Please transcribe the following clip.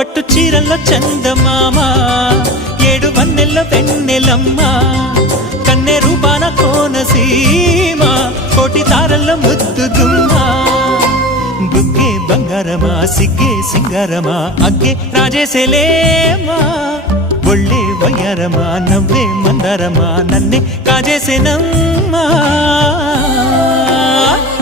పట్టు చీరల్లో చందమామ ఏడు వన్నెల్లో వెన్నెలమ్మ కన్నె రూపాన కోనసీమ కోటి తారల్లో ముద్దుగుమ్మా బుగ్గే బంగారమా సిగ్గే సింగారమా అగ్గే రాజేసేలేమా ఒళ్ళే వయ్యారమా నవ్వే మందారమా నన్నే కాజేసేనమ్మా